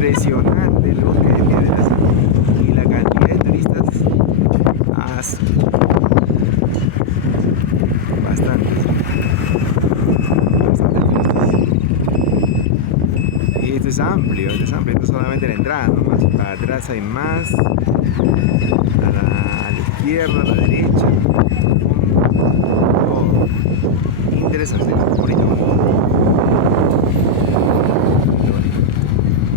impresionante el bosque de piedras y la cantidad de turistas. Ah, bastante. Y esto es amplio, esto es solamente la entrada, ¿no? Más para atrás hay más, a la izquierda, a la derecha, todo. Interesante.